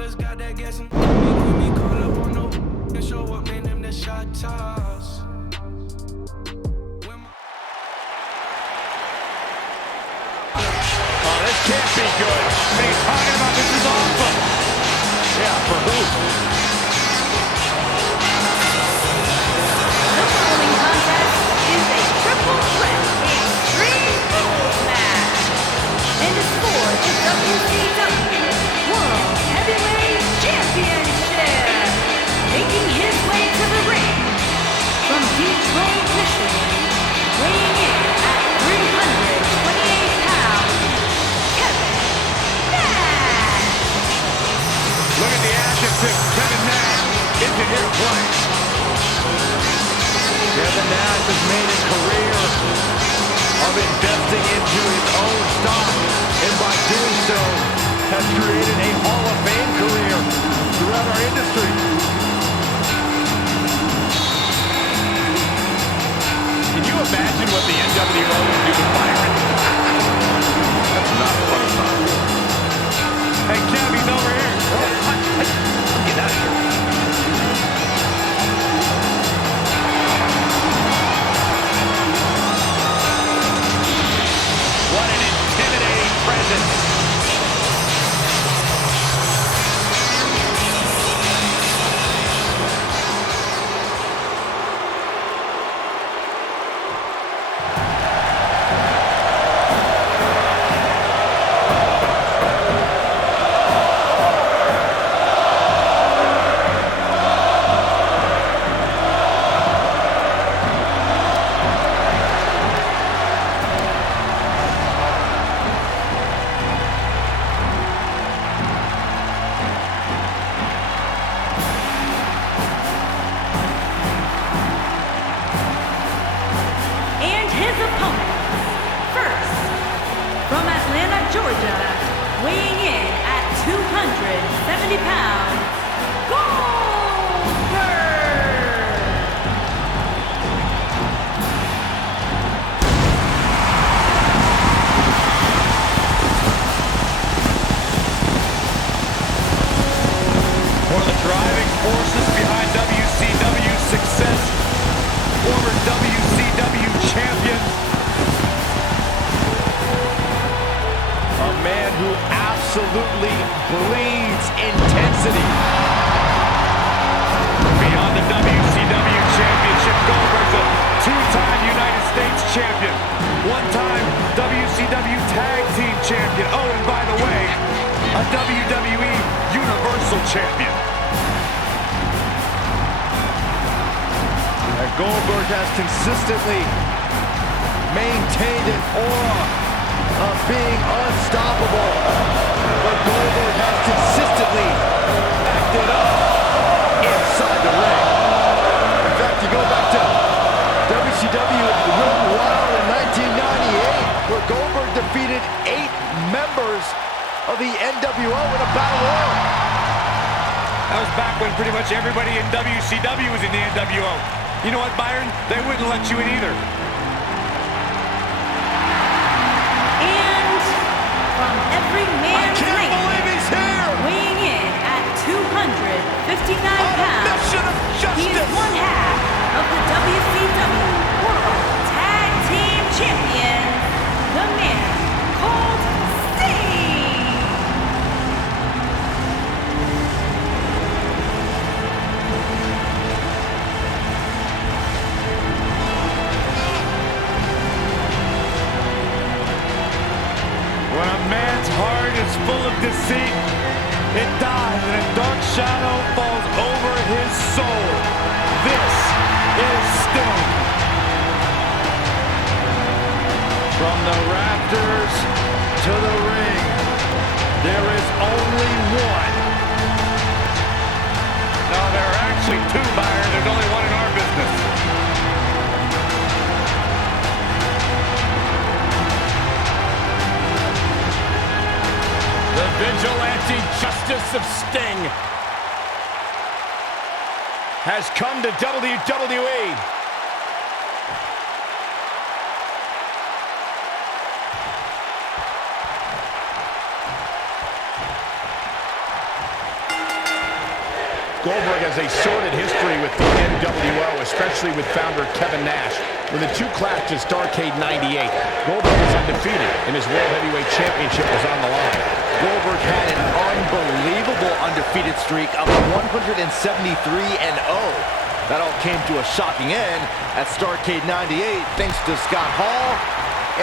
Shorters got that guessing. We call up on no and show up, man, them the shot toss. Oh, this can't be good. What are you talking about? This is awful. Yeah, for who? The following contest is a triple threat extreme rules match and is for the WCW World Heavyweight Championship. Making his way to the ring from Detroit, Michigan, weighing in at 328 pounds, Nash. Look at the adjective. Kevin Nash into his place. Kevin Nash has made his career of investing into his own stock, and by doing so, has created a Hall of Fame career throughout our industry. Can you imagine what the nWo would do to Byron? That's not a funny thought. Hey, Kev, he's over here. Get out of here. What an intimidating presence. Georgia, weighing in at 270 pounds, Goldberg! One of the driving forces behind WCW's success, former WCW champion, a man who absolutely bleeds intensity. Beyond the WCW championship, Goldberg's a two-time United States champion, one-time WCW tag team champion. Oh, and by the way, a WWE Universal champion. And Goldberg has consistently maintained an aura of being unstoppable, but Goldberg has consistently acted up inside the ring. In fact, you go back to WCW Road Wild in 1998, where Goldberg defeated 8 members of the nWo in a battle royal. That was back when pretty much everybody in WCW was in the nWo. You know what, Byron? They wouldn't let you in either. From every man's I can't believe he's here! Weighing in at 259 pounds, he is one half of the WCW World Tag Team Champions, the man called Sting! When a man's heart is full of deceit, it dies and a dark shadow falls over his soul. This is Sting. From the rafters to the ring, there is only one. No, there are actually 2, Byron. There's only one in our business. The vigilante justice of Sting has come to WWE. Goldberg has a sordid history with the nWo, especially with founder Kevin Nash. When the two clashed at Starrcade 98, Goldberg was undefeated, and his World Heavyweight Championship was on the line. Goldberg had an unbelievable undefeated streak of 173-0. That all came to a shocking end at Starrcade 98 thanks to Scott Hall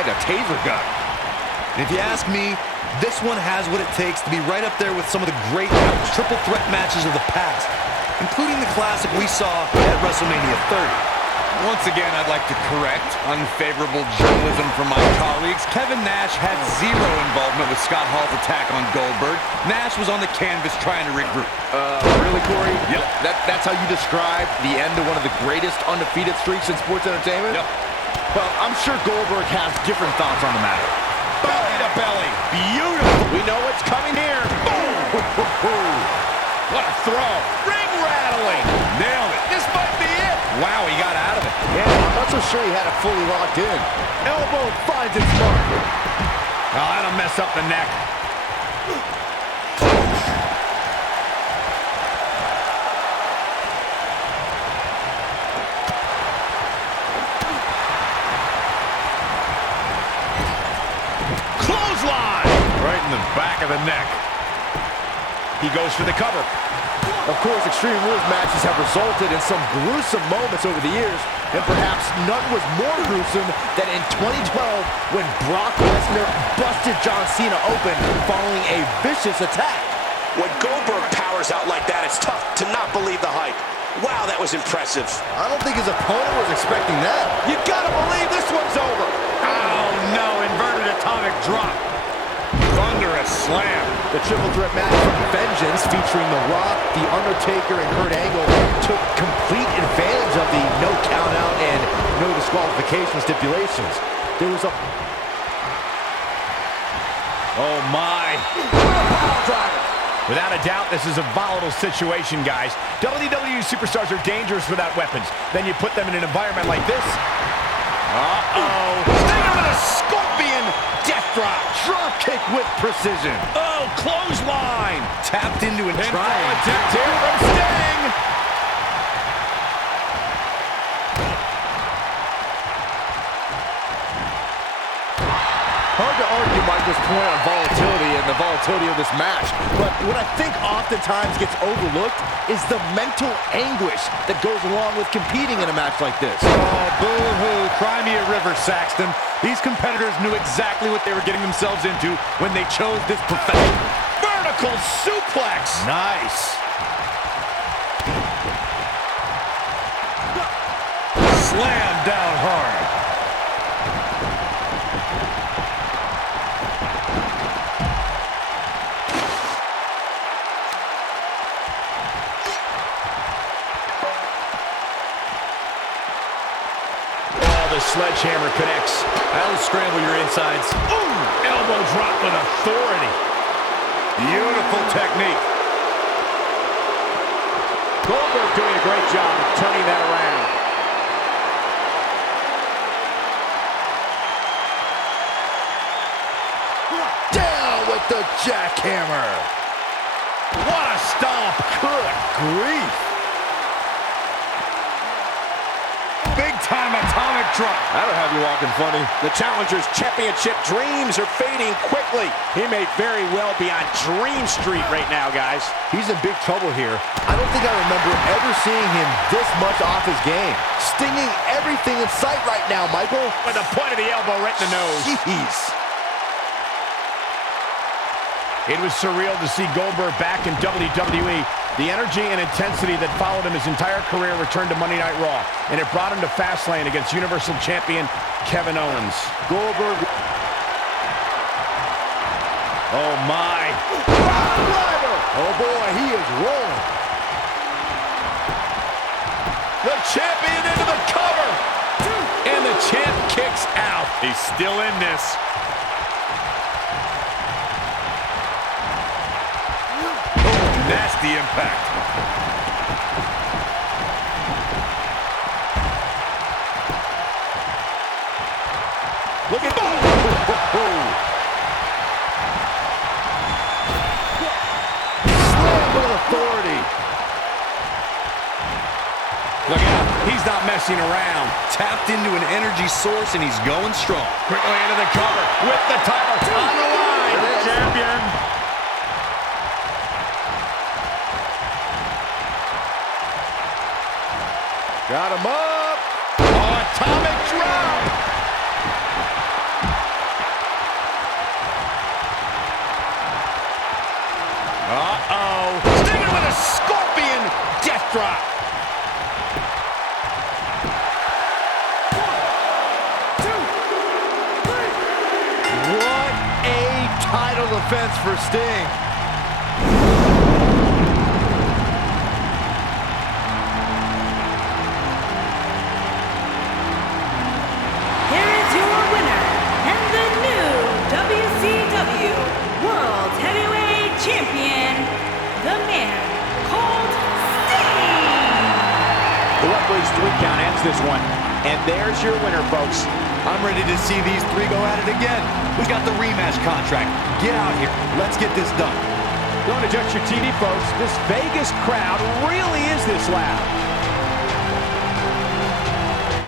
and a taser gun. And if you ask me, this one has what it takes to be right up there with some of the great triple threat matches of the past, including the classic we saw at WrestleMania 30. Once again, I'd like to correct unfavorable journalism from my colleagues. Kevin Nash had zero involvement with Scott Hall's attack on Goldberg. Nash was on the canvas trying to regroup. Really, Corey? Yep. That's how you describe the end of one of the greatest undefeated streaks in sports entertainment? Yep. Well, I'm sure Goldberg has different thoughts on the matter. Belly to belly. Beautiful. We know what's coming here. Boom. What a throw. Ring rattling. Nailed it. This might be it. Wow, he got out of it. Yeah, I'm not so sure he had it fully locked in. Elbow finds its mark. Oh, that'll mess up the neck. Clothesline. Right in the back of the neck. He goes for the cover. Of course, Extreme Rules matches have resulted in some gruesome moments over the years, and perhaps none was more gruesome than in 2012 when Brock Lesnar busted John Cena open following a vicious attack. When Goldberg powers out like that, it's tough to not believe the hype. Wow, that was impressive. I don't think his opponent was expecting that. You gotta believe this one's over. Oh, no, inverted atomic drop. Thunderous slam. The triple threat match from Vengeance featuring The Rock, The Undertaker, and Kurt Angle took complete advantage of the no count out and no disqualification stipulations. There was a... Oh, my. Without a doubt, this is a volatile situation, guys. WWE superstars are dangerous without weapons. Then you put them in an environment like this. Uh-oh. Stinger with a scorpion death drop. drop kick with precision. Oh, clothesline. Tapped into and Pinfall trying. attempt here from Sting. Hard to argue Michael's point on volatility and the volatility of this match, but what I think oftentimes gets overlooked is the mental anguish that goes along with competing in a match like this. Oh, boo-hoo. Cry me a river, Saxton. These competitors knew exactly what they were getting themselves into when they chose this profession. Vertical suplex. Nice. Slam down hard. The sledgehammer connects. That'll scramble your insides. Ooh, elbow drop with authority. Beautiful technique. Goldberg doing a great job of turning that around. Down with the jackhammer. What a stomp. Good grief. Big time atomic drop. That'll have you walking funny. The challenger's championship dreams are fading quickly. He may very well be on Dream Street right now, guys. He's in big trouble here. I don't think I remember ever seeing him this much off his game. Stinging everything in sight right now, Michael. With the point of the elbow right in the nose. Jeez. It was surreal to see Goldberg back in WWE. The energy and intensity that followed him his entire career returned to Monday Night Raw, and it brought him to Fastlane against Universal Champion Kevin Owens. Goldberg. Oh, my. Oh, boy, he is rolling. The champion into the cover. And the champ kicks out. He's still in this. Nasty impact. Look at Slam with authority. Look out, he's not messing around. Tapped into an energy source, and he's going strong. Quickly into the cover with the title on the line. Champion. Got him up. Oh, atomic drop. Uh-oh. Stinging with a scorpion death drop. What a title defense for Sting. Here is your winner and the new WCW World Heavyweight Champion, the man called Sting. The referee's 3 count ends this one. And there's your winner, folks. I'm ready to see these three go at it again. We got the rematch contract. Get out here. Let's get this done. Don't adjust your TV, folks. This Vegas crowd really is this loud.